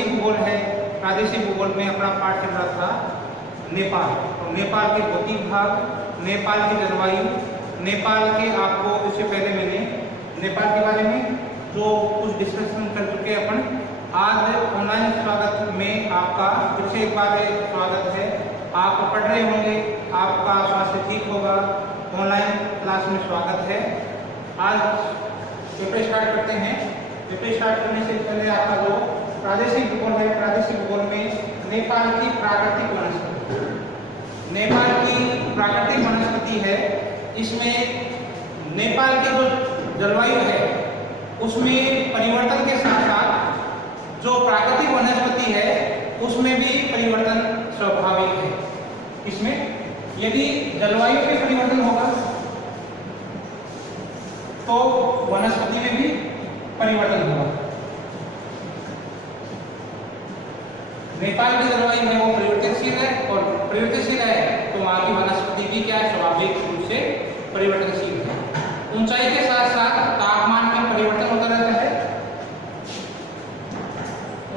प्रादेशिक भूगोल है। प्रादेशिक भूगोल में अपना पाठ चल रहा था नेपाल। तो नेपाल के भौतिक भाग, नेपाल की जलवायु, नेपाल के आपको इससे पहले मैंने नेपाल के बारे में जो कुछ डिस्कशन कर चुके अपन। आज ऑनलाइन स्वागत में आपका फिर से एक बार स्वागत है। आप पढ़ रहे होंगे, आपका स्वास्थ्य ठीक होगा, ऑनलाइन क्लास में स्वागत है। आज पेपर स्टार्ट करते हैं। पेपर स्टार्ट करने से पहले आपका जो प्रादेशिक भूगोल है, प्रादेशिक भूगोल में नेपाल की प्राकृतिक वनस्पति, नेपाल की प्राकृतिक वनस्पति है। इसमें नेपाल की जो जलवायु है उसमें परिवर्तन के साथ साथ जो प्राकृतिक वनस्पति है उसमें भी परिवर्तन स्वाभाविक है। इसमें यदि जलवायु में परिवर्तन होगा तो वनस्पति में भी परिवर्तन होगा। नेपाल की जलवायु है वो परिवर्तनशील है, और परिवर्तनशील है तो वहां की वनस्पति भी क्या है, स्वाभाविक रूप से परिवर्तनशील है। ऊंचाई के साथ साथ तापमान में परिवर्तन होता रहता है।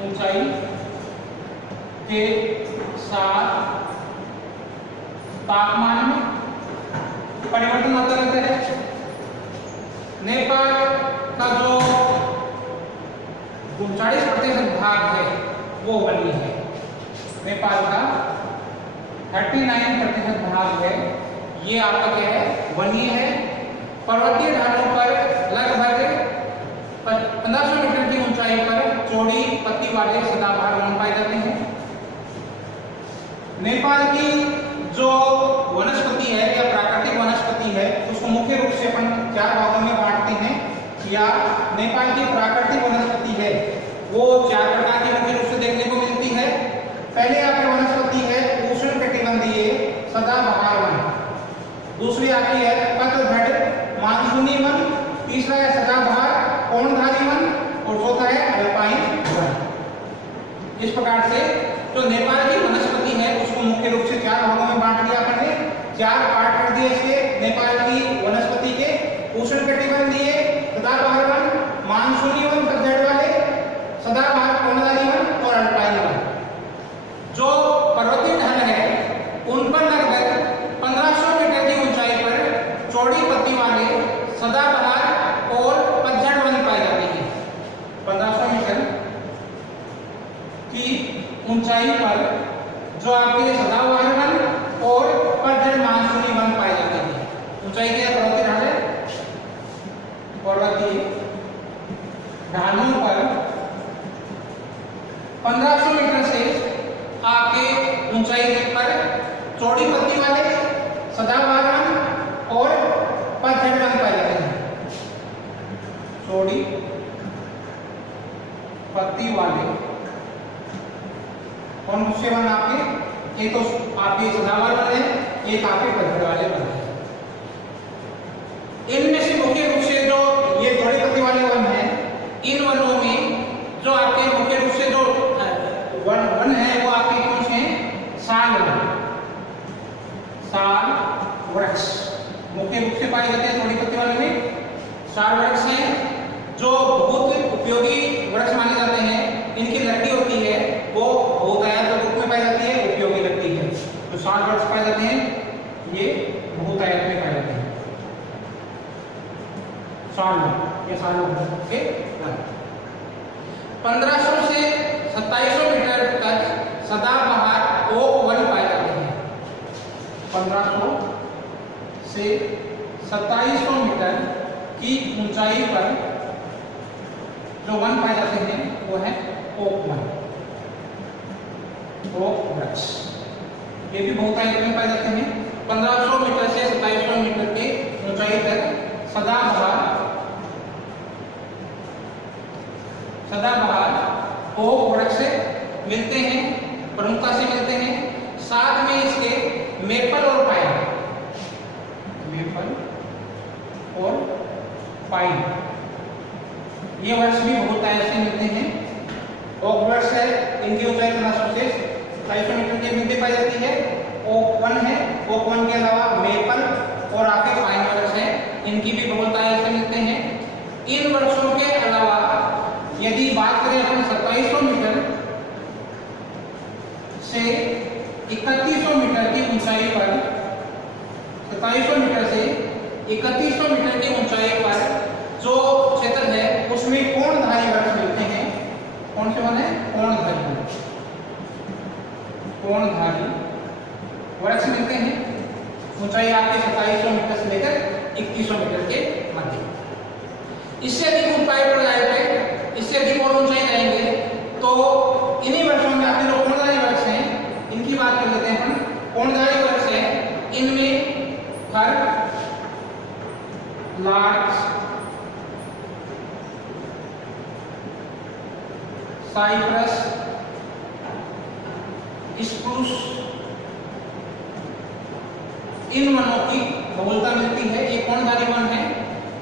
ऊंचाई के साथ तापमान में परिवर्तन होता रहता है। नेपाल का जो 39% भाग है वो वन्य है। नेपाल का 39% भाग है, ये आपका क्या है, वन्य है। पर्वतीय ढालों पर लगभग 1500 मीटर की ऊंचाई पर चौड़ी पत्ती वाले सदाबहार वन पाए जाते हैं। नेपाल की जो वनस्पति है या प्राकृतिक वनस्पति है उसको मुख्य रूप से अपन 4 भागों में बांटते हैं। या नेपाल की प्राकृतिक वनस्पति है वो 4 प्रकार की मुख्य रूप से देखने को मिलती है। पहले आपकी वनस्पति है उष्णकटिबंधीय सदाबहार वन, दूसरी आपकी है पतझड़ मानसूनी वन, तीसरा है सदाबहार कोणधारी वन, और चौथा है अल्पाइन वन। इस प्रकार से जो नेपाल की वनस्पति है उसको मुख्य रूप से 4 भागों में बांट दिया अपन ने। 4 पार्ट कर दिए इसके नेपाल की वनस्पति के, उष्णकटिबंधीय सदाबहार वन, मानसूनी वन पतझड़ वाले, सदाबहार कोणधारी वन और अल्पाइन वन। जो पर्वतीय ढाल है उन पर लगभग 1500 मीटर की ऊंचाई पर चौड़ी पत्ती वाले सदाबहार और पतझड़ वन पाए जाते हैं। 1500 मीटर की ऊंचाई पर जो आपके सदाबहार वन और पतझड़ मानसूनी वन पाए जाते हैं। ऊंचाई क्या है, पर्वतीय ढाल है, पर्वतीय ढालों पर 1500 मीटर से आपके ऊंचाई पर चौड़ी पत्ती वाले सदाबहार वन और पतझड़ वन पाए जाते हैं। चौड़ी पत्ती वाले कौन से वन आपके, एक तो आपके सदाबहार वन है, एक आपके पतझड़ वाले वन है। इनमें से मुख्य रूप से जो ये चौड़ी पत्ती वाले वन है, इन वनों में जो आपके मुख्य रूप से जो वन है वो आपके कौन से हैं, साल वन, साल वृक्ष मुख्य रूप से पाए जाते हैं। चौड़ी पत्ती वाले में साल वृक्ष हैं जो बहुत उपयोगी वृक्ष माने जाते हैं। इनकी लकड़ी होती है वो बहुतायत रूप में पाई जाती है, उपयोगी लकड़ी है। तो साल वृक्ष पाए जाते हैं, ये बहुतायत में पाए जाते हैं। साल ये साल के 1500 से 2700 मीटर तक सदाबहार ओक वन पाए जाते हैं। 1500 से 2700 मीटर की ऊंचाई पर जो वन पाए जाते हैं वो है ओक वन, ओक वृक्ष। ये भी बहुतायत में पाए जाते हैं। 1500 मीटर से 2700 मीटर की ऊंचाई तक सदाबहार ओक वृक्ष मिलते हैं, प्रमुखता से मिलते हैं। साथ में इसके मेपल और पाइन, मेपल और पाइन ये वृक्ष भी बहुतायत से मिलते हैं। ओक वृक्ष है, इनकी ऊंचाई 1500 से 2700 मीटर की मिलती पाई जाती है। ओक वन है, ओक वन के अलावा मेपल और आपके पाइन वृक्ष है, इनकी भी बहुतायत से मिलते हैं। इन वृक्षों के अलावा यदि बात करें अपन 2700 मीटर 3100 मीटर की ऊंचाई पर, 2700 मीटर से 3100 मीटर की ऊंचाई पर जो क्षेत्र है उसमें कोणधारी वृक्ष मिलते हैं। कौन से बने? कोणधारी वृक्ष मिलते हैं। ऊंचाई आपके 2700 मीटर से लेकर 3100 मीटर के मध्य। इससे अधिक ऊंचाई पर जाएंगे, इससे अधिक और ऊंचाई जाएंगे तो इन्हीं वर्षों में आपके जो कोणधारी वृक्ष हैं इनकी बात कर लेते हैं हम। कोणधारी वृक्ष है, इनमें फर, लार्च, साइप्रस, स्प्रूस, इन वनों की बहुलता मिलती है। ये कोणधारी वन है।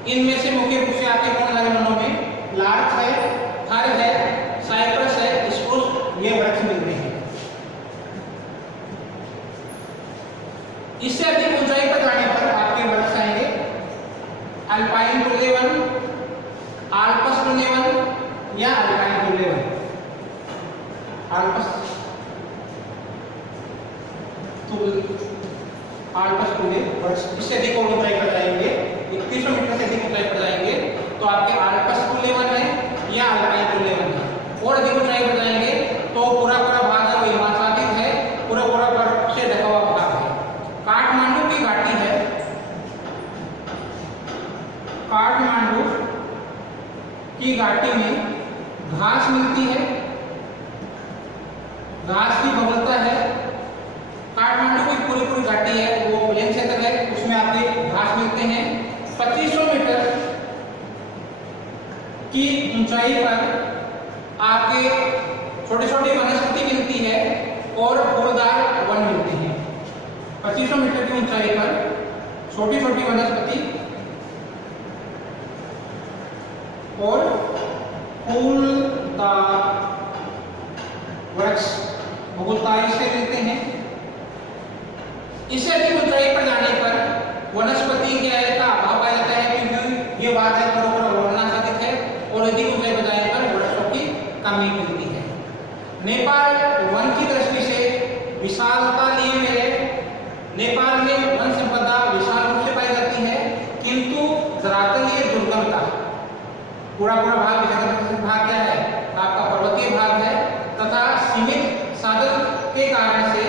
इनमें से मुख्य रूप से आपके कोणधारी वनों में लार्च है, फर है, साइप्रस है, स्प्रूस, ये वृक्ष मिलते हैं। इससे अधिक ऊंचाई पर जाने पर आपके वृक्ष आएंगे अल्पाइन तुल्य वन, आल्पस तुल्य वन या अल्पाइन तुल्य वन। आल्पस तुल्य वृक्ष। इससे अधिक और ऊंचाई पर जाएंगे, 3100 मीटर से अधिक ऊंचाई पर जाएंगे तो आपके आल्पस तुल्य वन है या अल्पाइन तुल्य वन है। और अधिक ऊंचाई पर जाएंगे तो पूरा भाग है वो हिमाच्छादित है, पूरा बर्फ से ढका हुआ भाग है। काठमांडू की घाटी है, काठमांडू की घाटी में घास मिलती है, घास की बहुलता है। काठमांडू की पूरी घाटी है वो प्लेन क्षेत्र है, उसमें आपके घास मिलते हैं। 2500 मीटर की ऊंचाई पर आपके छोटी वनस्पति मिलती है और फूलदार वन मिलते हैं। 2500 मीटर की ऊंचाई पर छोटी वनस्पति और फूलदार वृक्ष बहुलता से मिलते हैं। इससे अधिक ऊंचाई पर जाने पर वनस्पति का अभाव पाया जाता है क्योंकि ये बात है वर्णनाच्छादित है और अधिक ऊंचाई पर जाने पर वृक्षों की कमी मिलती है। नेपाल वन की दृष्टि से विशालता लिए मेरे नेपाल में वन संपदा विशाल रूप से पाई जाती है, किंतु धरातलीय दुर्गमता पूरा भाग क्या है आपका पर्वतीय भाग है तथा सीमित साधन के कारण से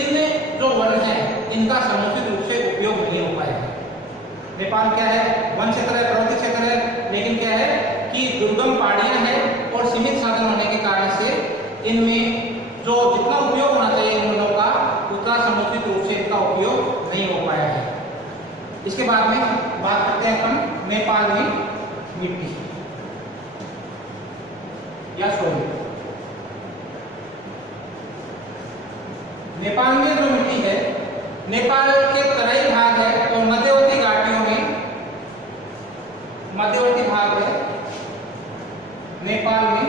इन जो वन है इनका समुचित रूप से उपयोग नहीं हो पाया है। नेपाल क्या है? वन क्षेत्र है, पर्वतीय क्षेत्र है, लेकिन क्या है कि दुर्गम पहाड़ियां हैं और सीमित साधन होने के कारण से इनमें जो जितना उपयोग होना चाहिए इन वनों का उतना समुचित रूप से इनका उपयोग नहीं हो पाया है। इसके बाद में बात करते हैं अपन नेपाल में मिट्टी या सोइल। नेपाल में जो मिट्टी है, नेपाल के तराई भाग है और मध्यवर्ती घाटियों में मध्यवर्ती भाग है नेपाल में।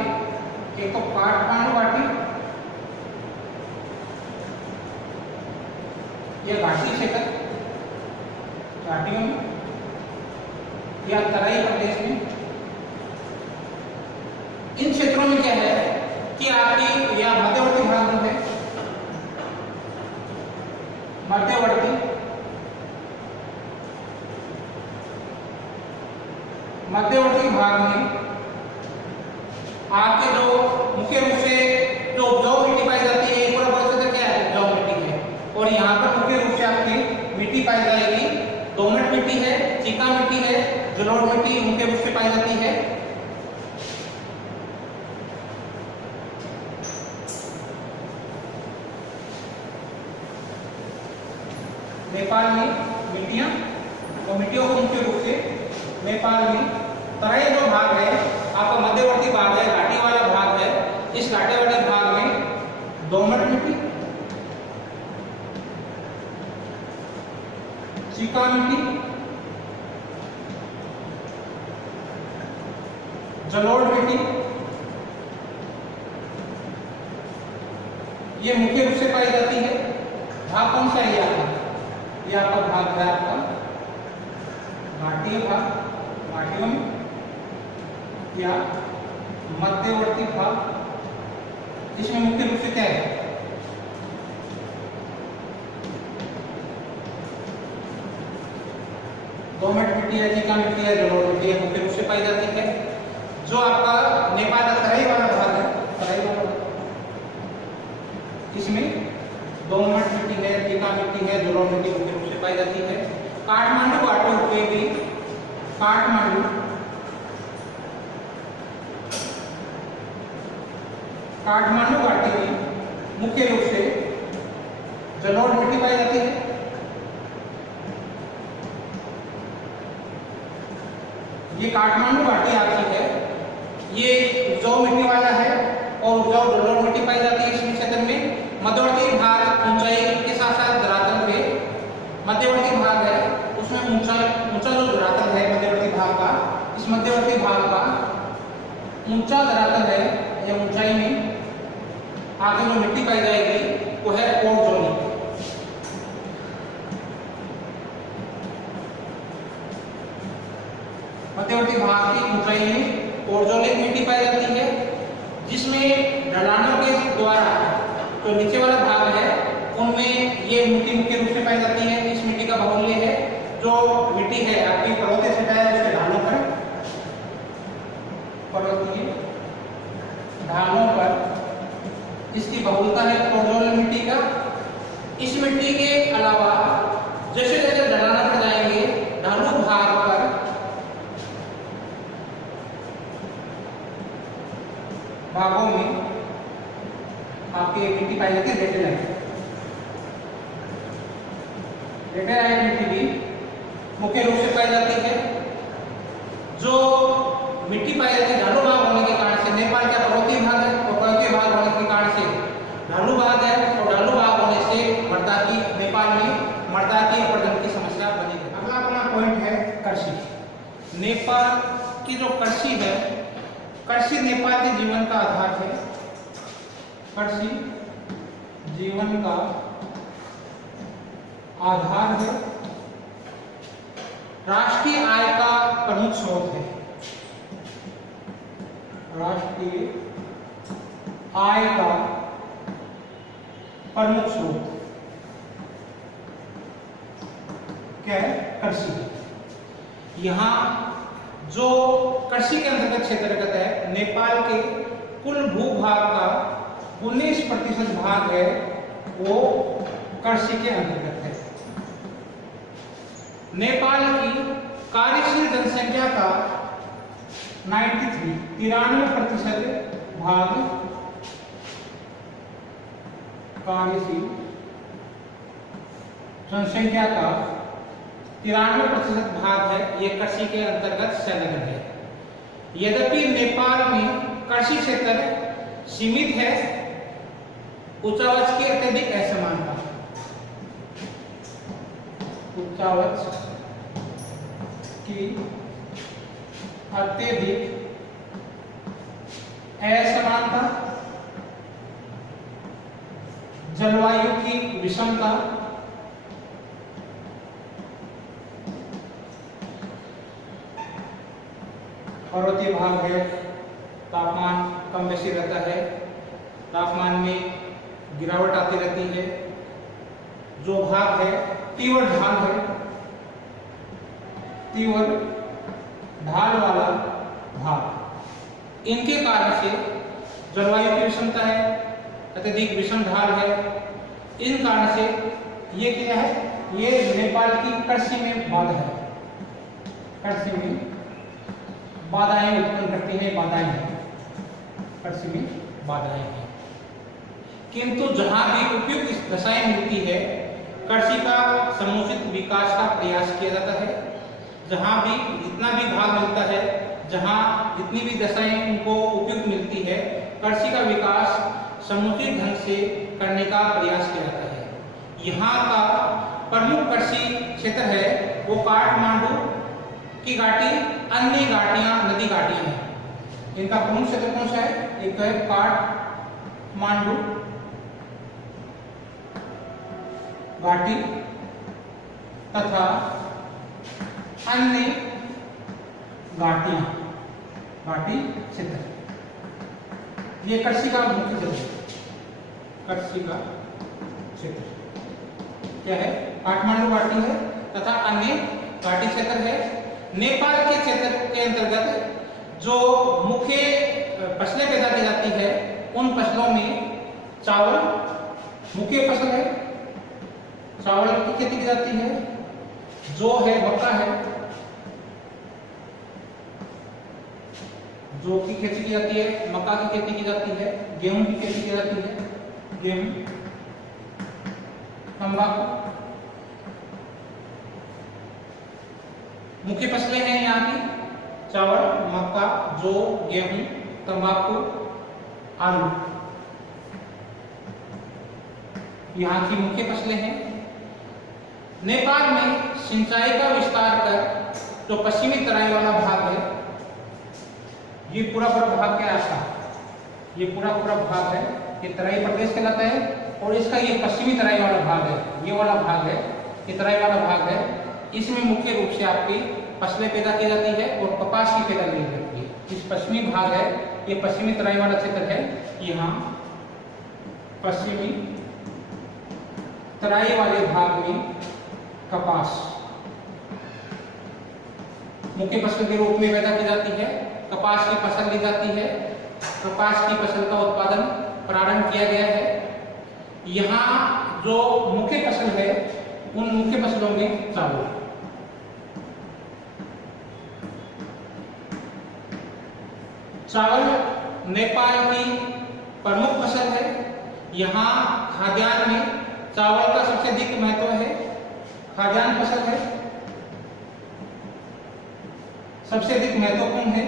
एक तो काठमांडू घाटी, यह घाटी क्षेत्र घाटियों में या तराई प्रदेश में। इन क्षेत्रों में क्या है कि आपकी या मध्यवर्ती भाग में है, मध्यवर्ती भाग में आपके जो मुख्य रूप से जो उपजाऊ मिट्टी पाई जाती है, पूरा परिसर क्या है? उपजाऊ मिट्टी है। और यहाँ पर मुख्य रूप से आपकी मिट्टी पाई जाएगी, दोमट मिट्टी है, चिका मिट्टी है, जलोढ़ मिट्टी मुख्य रूप से पाई जाती है। नेपाल में मिट्टियां और मिट्टियों को मुख्य रूप से नेपाल में तराई जो भाग है आपका मध्यवर्ती भाग है, घाटी वाला भाग है। इस घाटी वाले भाग में दोमट मिट्टी, चिका मिट्टी, जलोढ़ मिट्टी ये मुख्य रूप से पाई जाती है। भाग कौन सा है आपका? ये आपका भाग है आपका घाटीय भाग, घाटियों में या मध्यवर्ती भाग, इसमें मुख्य रूप से क्या है? दोमट मिट्टी है, चिकन मिट्टी है, जलोढ़ मिट्टी है, मुख्य रूप से पाई जाती है। जो आपका नेपाल का तराई वाला भाग है, तराई वाला इसमें दोमट मिट्टी है, चिकन मिट्टी है, जलोढ़ मिट्टी मुख्य रूप से पाई जाती है। काठमांडू घाटी पे भी काठमांडू घाटी में मुख्य रूप से जलोढ़ मिट्टी पाई जाती है। ये काठमांडू घाटी आपकी है, ये उपजाऊ मिट्टी वाला है और उपजाऊ जलोढ़ मिट्टी पाई जाती है इस क्षेत्र में। मध्यवर्ती भाग ऊंचाई के साथ साथ धरातल पे, मध्यवर्ती भाग है उसमें ऊंचा जो धरातल है मध्यवर्ती भाग का, इस मध्यवर्ती भाग का ऊंचा धरातल है या ऊंचाई में आगे जो मिट्टी पाई जाएगी वो है ओरजोनिक। मध्यवर्ती भाग की ऊंचाई में ओरजोनिक मिट्टी पाई जाती है, जिसमें ढलानों के द्वारा जो नीचे वाला भाग है उनमें ये मिट्टी मुख्य रूप से पाई जाती है। इस मिट्टी का बाहुल्य है, जो मिट्टी है आपकी पर्वतीय सतह है उसके ढालों पर, पर्वतीय ढालों पर इसकी बहुलता है ओरजोनिक मिट्टी का। इस मिट्टी के अलावा जैसे जैसे ढलाना पर जाएंगे ढालू भाग पर भागों में आपकी मिट्टी पाई जाती है लेटेराइट। लेटेराइट मिट्टी भी मुख्य रूप से पाई जाती है। जो मिट्टी पाई जाती है ढालू भाग होने के कारण से, नेपाल का पर्वतीय भाग है और पर्वतीय भाग होने के कारण से ढालू भाग है, और ढालू भाग होने से मृदा की नेपाल में मृदा की अपरदन की समस्या बनी है। अगला अपना पॉइंट है कृषि। नेपाल की जो कृषि है, कृषि नेपाल के जीवन का आधार है। कृषि जीवन का आधार है, राष्ट्रीय आय का प्रमुख स्रोत है। राष्ट्रीय आय का प्रमुख स्रोत क्या है? कृषि। यहां जो कृषि के अंतर्गत क्षेत्रगत है, नेपाल के कुल भूभाग का 19% भाग है वो कृषि के अंतर्गत है। नेपाल की कार्यशील जनसंख्या का 93% भाग कार्यशील जनसंख्या का 93% भाग है ये कृषि के अंतर्गत संलग्न है। यद्यपि नेपाल में कृषि क्षेत्र सीमित है, उच्चावच की अत्यधिक असमानता, उच्चावच की अत्यधिक असमानता, जलवायु की विषमता, पर्वतीय भाग है, तापमान कम बेशी रहता है, तापमान में गिरावट आती रहती है। जो भाग है तीव्र ढाल है, तीव्र ढाल वाला भाग, इनके कारण से जलवायु की विषमता है, अत्यधिक विषम ढाल है। इन कारण से ये क्या है, ये नेपाल की कृषि में बाधा है, कृषि में बाधाएं उत्पन्न करती है, बाधाएं हैं, कृषि में बाधाएं हैं। किंतु जहां भी उपयुक्त दशाएं मिलती है, कृषि का समुचित विकास का प्रयास किया जाता है। जहां भी जितना भी भाग मिलता है, जहां जितनी भी दशाएं उनको उपयुक्त मिलती है, कृषि का विकास समुचित ढंग से करने का प्रयास किया जाता है। यहाँ का प्रमुख कृषि क्षेत्र है वो काठमांडू की घाटी, अन्य घाटियां नदी घाटियां हैं। इनका प्रमुख क्षेत्र कौन सा है? एक तो है काठमांडू घाटी तथा अन्य घाटियां, घाटी क्षेत्र। ये कृषि का मुख्य क्षेत्र है, कृषि का क्षेत्र क्या है? काठमांडू घाटी है तथा अन्य घाटी क्षेत्र है। नेपाल के क्षेत्र के अंतर्गत जो मुख्य फसलें पैदा की जाती है उन फसलों में चावल मुख्य फसल है, चावल की खेती की जाती है, जो है मक्का है, जो की खेती की जाती है, मक्का की खेती की जाती है, गेहूं की खेती की जाती है, गेहूं, तंबाकू मुख्य फसलें हैं यहाँ की, चावल, मक्का, जौ, गेहूं, तंबाकू, आलू यहाँ की मुख्य फसलें हैं। नेपाल में सिंचाई का विस्तार कर जो पश्चिमी तराई वाला भाग है, ये पूरा भाग क्या है, ये पूरा भाग है, ये तराई प्रदेश कहलाता है। और इसका ये पश्चिमी तराई वाला भाग है, ये वाला भाग है, ये तराई वाला भाग है। इसमें मुख्य रूप से आपकी फसलें पैदा की जाती है और कपास की पैदा की जाती है। इस पश्चिमी भाग है, ये पश्चिमी तराई वाला क्षेत्र है, यहाँ पश्चिमी तराई वाले भाग में कपास मुख्य फसल के रूप में पैदा की जाती है। कपास की फसल ली जाती है, कपास की फसल का उत्पादन प्रारंभ किया गया है। यहाँ जो मुख्य फसल है उन मुख्य फसलों में चावल, चावल नेपाल की प्रमुख फसल है। यहाँ खाद्यान्न में चावल का सबसे अधिक महत्व है, खाद्यान्न फसल है, सबसे अधिक महत्वपूर्ण है,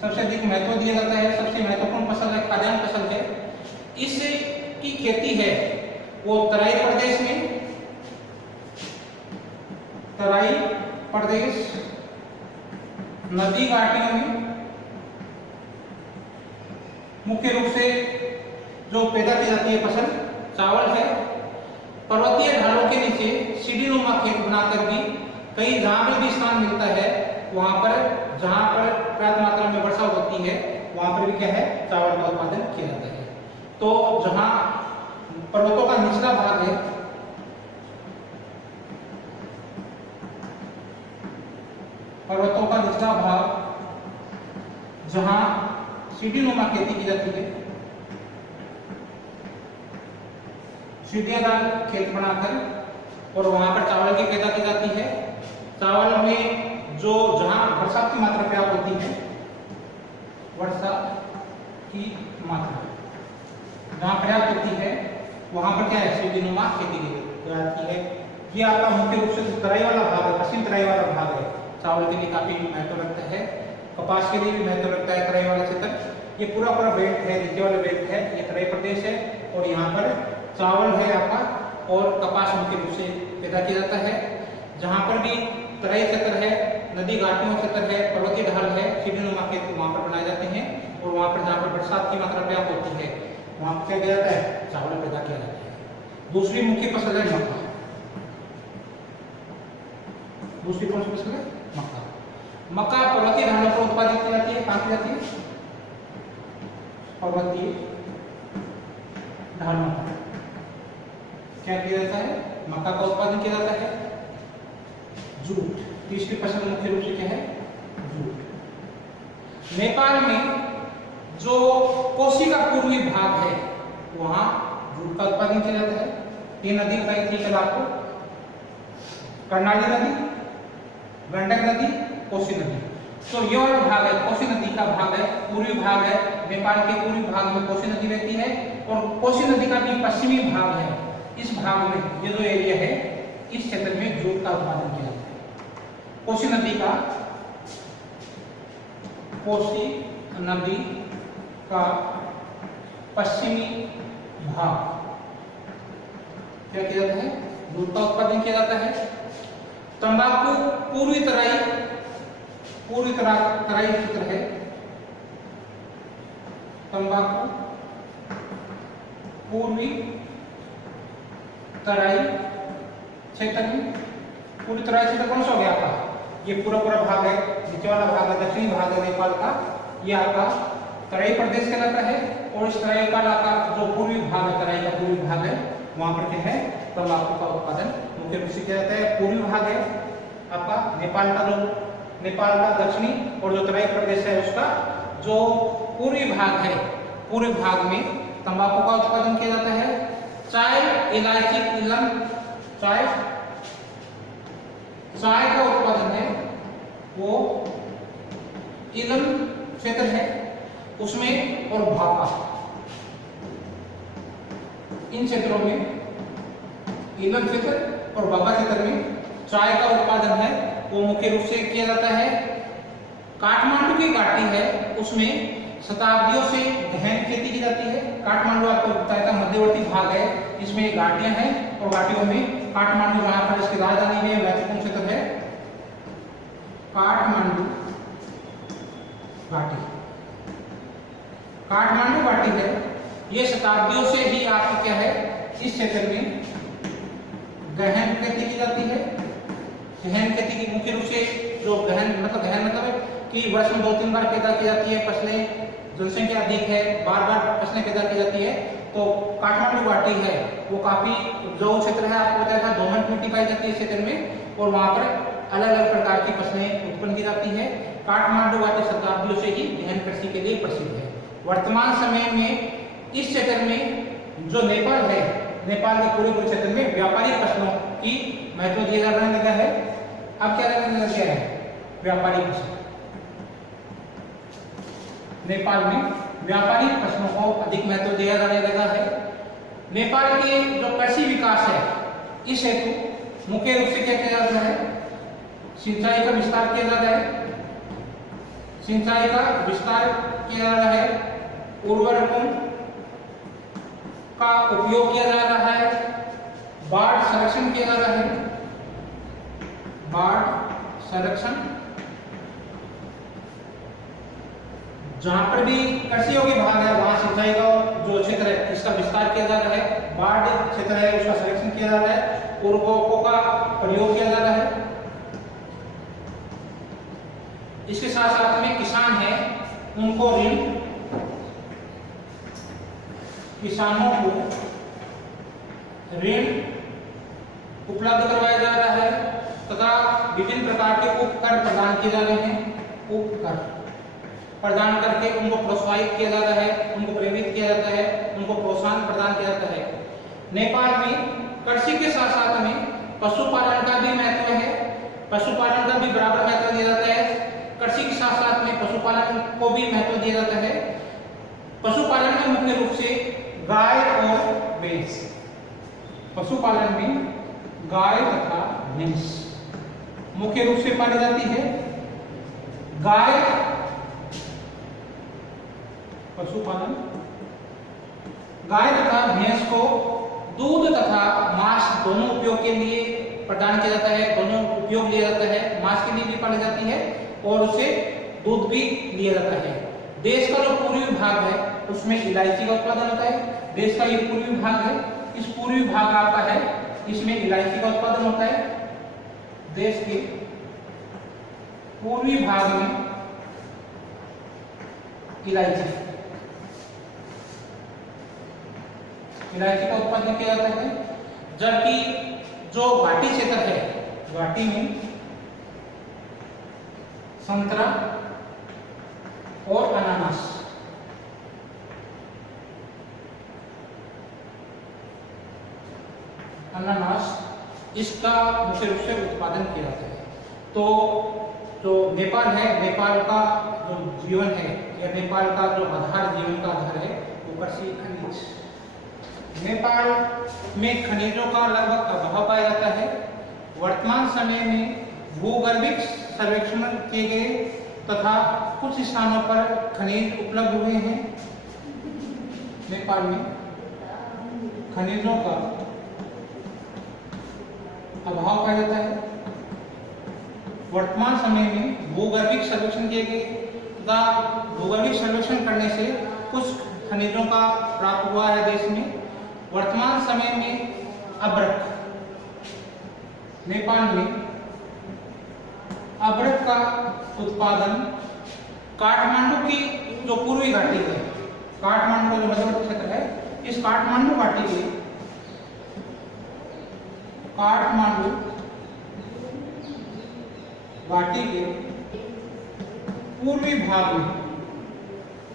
सबसे अधिक महत्व दिया जाता है, सबसे महत्वपूर्ण फसल है, खाद्यान्न फसल है। इसकी खेती है वो तराई प्रदेश में, तराई प्रदेश, नदी घाटियों में मुख्य रूप से जो पैदा की जाती है फसल चावल है। पर्वतीय ढालों के नीचे सीढ़ीनुमा खेत बनाकर भी कई जहां पर भी स्थान मिलता है, वहां पर जहां पर पर्याप्त मात्रा में वर्षा होती है वहां पर भी क्या है, चावल का उत्पादन किया जाता है। तो जहां पर्वतों का निचला भाग है, पर्वतों का निचला भाग जहां सीढ़ीनुमा खेती की जाती है, सीढ़ीदार खेत बनाकर और वहां पर चावल की पैदा की जाती है। चावल में जो जहां वर्षा की मात्रा पर्याप्त होती है, वर्षा की मात्रा जहां पर्याप्त होती है वहां पर क्या है, सीढ़ीनुमा खेती की जाती है। ये आपका मुख्य रूप से तराई वाला भाग है, पश्चिम तराई वाला भाग है, चावल के लिए काफी महत्व रखता है, कपास के लिए भी महत्व रखता है तराई वाला क्षेत्र। ये पूरा बेल्ट है, नीचे वाला बेल्ट है, ये तराई प्रदेश है और यहाँ पर चावल है आपका और कपास मुख्य रूप से पैदा किया जाता है। जहाँ पर भी तराई क्षेत्र है, नदी घाटियों क्षेत्र है, पर्वतीय ढाल है, सीढ़ीनुमा खेत वहाँ पर बनाए जाते हैं और वहाँ पर जहाँ पर बरसात की मात्रा पर्याप्त होती है वहाँ पर क्या किया जाता है, चावल पैदा किया जाता है। दूसरी मुख्य फसल है मक्का। दूसरी कौन सी फसल है, मक्का। मक्का पर्वतीय ढालों पर उत्पादित की जाती है, कहाँ की जाती है, पर्वतीय ढालों पर क्या किया जाता है, मक्का का उत्पादन किया जाता है। जूट, तीसरी फसल मुख्य रूप से क्या है, जूट। नेपाल में जो कोशी का पूर्वी भाग है वहां जूट का उत्पादन किया जाता है। ये नदी बताई थी कल आपको, कर्णाली नदी, गंडक नदी, कोसी नदी। तो ये वाला भाग है, कोसी नदी का भाग है, पूर्वी भाग है, नेपाल के पूर्वी भाग में कोसी नदी रहती है और कोसी नदी का भी पश्चिमी भाग है। इस भाग में ये जो एरिया है इस क्षेत्र में जूट का उत्पादन किया जाता है। कोसी नदी का, कोसी नदी का पश्चिमी भाग क्या किया जाता है, जूट का उत्पादन किया जाता है। तंबाकू पूर्वी तराई क्षेत्र है, तंबाकू पूर्वी तराई क्षेत्र में, पूरी तराई क्षेत्र कौन सा हो गया आपका, ये पूरा भाग है, नीचे वाला भाग है, दक्षिणी भाग है नेपाल का, ये आपका तराई प्रदेश कहलाता है। और इस तराई का जो पूर्वी भाग है, तराई का पूर्वी भाग है, वहां पर क्या है, तंबाकू का उत्पादन मुख्य रूप से किया जाता है। पूर्वी भाग है आपका नेपाल का दक्षिणी और जो तराई प्रदेश है उसका जो पूर्वी भाग है, पूर्वी भाग में तंबाकू का उत्पादन किया जाता है। चाय, इलायची, इलम, चाय का उत्पादन है वो इलम क्षेत्र है उसमें, और भापा, इन क्षेत्रों में, इलम क्षेत्र और भापा क्षेत्र में चाय का उत्पादन है वो मुख्य रूप से किया जाता है। काठमांडू की घाटी है उसमें शताब्दियों से गहन खेती की जाती है। काठमांडू आपको बताया था मध्यवर्ती भाग है, इसमें घाटियां हैं और घाटियों में काठमांडू जहां पर इसकी राजधानी भी महत्वपूर्ण क्षेत्र है काठमांडू घाटी। काठमांडू घाटी है ये शताब्दियों से ही आपकी क्या है इस क्षेत्र में गहन खेती की जाती है। गहन खेती की मुख्य रूप से जो गहन मतलब है कि वर्ष में 2-3 बार पैदा की जाती है फसलें, जनसंख्या अधिक है, बार बार फसलें पैदा की जाती है। तो काठमांडू घाटी है वो काफी उपजाऊ क्षेत्र है, आपको बताया था दोमट मिट्टी पाई जाती है इस क्षेत्र में और वहां पर अलग अलग प्रकार की फसलें उत्पन्न की जाती है। काठमांडू घाटी शताब्दियों से ही गहन कृषि के लिए प्रसिद्ध है। वर्तमान समय में इस क्षेत्र में जो नेपाल है, नेपाल के पूरे क्षेत्र में व्यापारिक फसलों की महत्व दिया जाने लगा है। अब क्या लगने लग गया है व्यापारिक फसल, नेपाल में व्यापारिक फसलों को अधिक महत्व दिया जाने लगा है। नेपाल के जो कृषि विकास है इस हेतु मुख्य रूप से क्या किया जाता है, सिंचाई का विस्तार किया जाता है, सिंचाई का विस्तार किया जा रहा है, उर्वरकों का उपयोग किया जा रहा है, बाढ़ संरक्षण किया जा रहा है, बाढ़ संरक्षण, जहां पर भी कृषि योग्य भाग है वहां सिंचाई का जो क्षेत्र है इसका विस्तार किया जा रहा है, बाढ़ क्षेत्र है उसका संरक्षण किया जा रहा है, उर्वरकों का प्रयोग किया जा रहा है। इसके साथ साथ में किसान है उनको ऋण, किसानों को ऋण उपलब्ध करवाया जा रहा है तथा विभिन्न प्रकार के उपकर प्रदान किए जा रहे हैं। उपकर प्रदान करके उनको प्रोत्साहित किया जाता है, उनको प्रेरित किया जाता है, उनको प्रोत्साहन प्रदान किया जाता है। नेपाल में कृषि के साथ साथ में पशुपालन का भी महत्व है, पशुपालन का भी बराबर महत्व दिया जाता है। कृषि के साथ साथ में पशुपालन को भी महत्व दिया जाता है। पशुपालन में मुख्य रूप से गाय और भैंस, पशुपालन में गाय तथा भैंस मुख्य रूप से पाली जाती है। गाय पशुपालन, गाय तथा भैंस को दूध तथा मांस दोनों उपयोग के लिए प्रदान किया जाता है, दोनों उपयोग लिया जाता है। मांस के लिए भी पाली जाती है और उसे दूध भी लिया जाता है। देश का जो पूर्वी भाग है उसमें इलायची का उत्पादन होता है। देश का ये पूर्वी भाग है, इस पूर्वी भाग आपका है इसमें इलायची का उत्पादन होता है। देश के पूर्वी भाग में इलायची का उत्पादन किया जाता है, जबकि जो घाटी क्षेत्र है घाटी में संतरा और अनानास, इसका मुख्य रूप से उत्पादन किया जाता है। तो जो नेपाल है, नेपाल का जो जीवन है या नेपाल का जो आधार, जीवन का आधार है वो कृषि, खनिज। नेपाल में खनिजों का लगभग अभाव पाया जाता है। वर्तमान समय में भूगर्भिक सर्वेक्षण किए गए तथा कुछ स्थानों पर खनिज उपलब्ध हुए हैं। नेपाल में खनिजों का अभाव पाया जाता है। वर्तमान समय में भूगर्भिक सर्वेक्षण किए गए तथा भूगर्भिक सर्वेक्षण करने से कुछ खनिजों का प्राप्त हुआ है देश में। वर्तमान समय में अभ्रक, नेपाल में अभ्रक का उत्पादन काठमांडू की जो पूर्वी घाटी है, काठमांडू जो मध्यवर्ती क्षेत्र है, इस काठमांडू घाटी के काठमांडू घाटी के पूर्वी भाग में,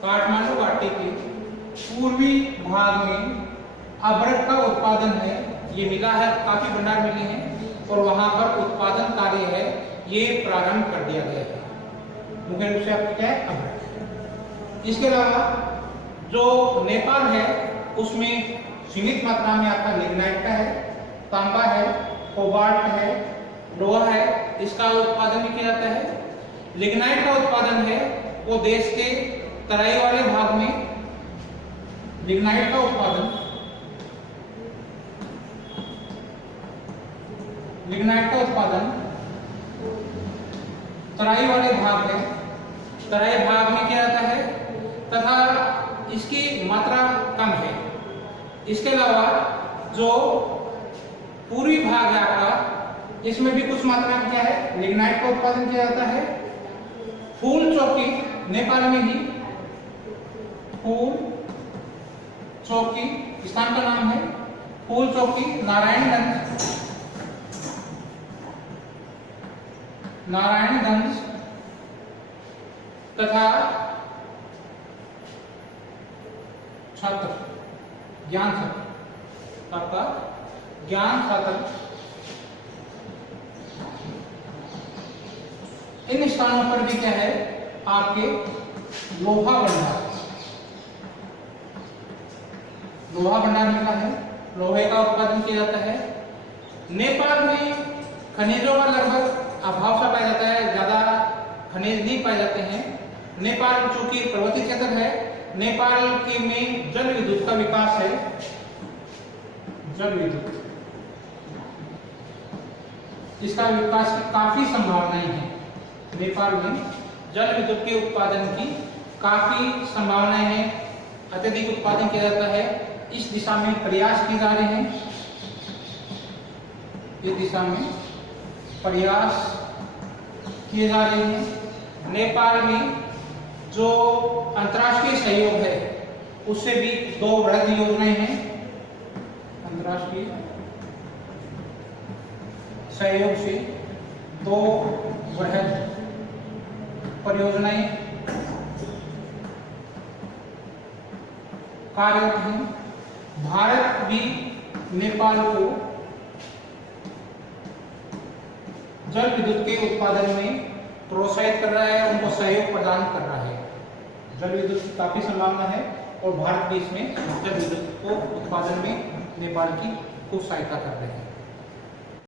काठमांडू घाटी के पूर्वी भाग में अभ्रक का उत्पादन है, ये मिला है, काफी भंडार मिले हैं और वहां पर उत्पादन कार्य है ये प्रारंभ कर दिया गया है। मुख्य रूप से आपका क्या है, अभ्रक। इसके अलावा जो नेपाल है उसमें सीमित मात्रा में आपका लिग्नाइट का है, तांबा है, कोबाल्ट है, लोहा है, इसका उत्पादन भी किया जाता है। लिग्नाइट का उत्पादन है वो देश के तराई वाले भाग में लिग्नाइट का उत्पादन, लिग्नाइट का उत्पादन तराई वाले भाग में, तराई भाग में किया जाता है तथा इसकी मात्रा कम है। इसके अलावा जो पूर्वी भाग है आपका, इसमें भी कुछ मात्रा में क्या है, लिग्नाइट का उत्पादन किया जाता है। फूल चौकी नेपाल में ही, फूल चौकी स्थान का नाम है, फूल चौकी नारायणगंज, नारायणगंज तथा छात्र ज्ञान छात्र, आपका ज्ञान छात्र, इन स्थानों पर भी क्या है आपके लोहा भंडार, लोहा भंडार मिला है, लोहे का उत्पादन किया जाता है। नेपाल में खनिजों का लगभग अभाव सा पाया जाता है, ज्यादा खनिज नहीं पाए जाते हैं। नेपाल चूंकि पर्वतीय क्षेत्र है, नेपाल के में जल विद्युत का विकास है, जल विद्युत, इसका विकास की काफी संभावनाएं हैं। नेपाल में जल विद्युत के उत्पादन की काफी संभावनाएं हैं, अत्यधिक उत्पादन किया जाता है। इस दिशा में प्रयास किए जा रहे हैं, इस दिशा में प्रयास किए जा रहे हैं। नेपाल में जो अंतर्राष्ट्रीय सहयोग है उससे भी दो वृहद योजनाएं हैं, अंतर्राष्ट्रीय सहयोग से दो वृहद परियोजनाएं कार्यरत हैं। भारत भी नेपाल को जल विद्युत के उत्पादन में प्रोत्साहित कर रहा है, उनको सहयोग प्रदान कर रहा है। जल विद्युत की काफी संभावना है और भारत भी इसमें जल विद्युत को उत्पादन में नेपाल की खूब सहायता कर रहे हैं।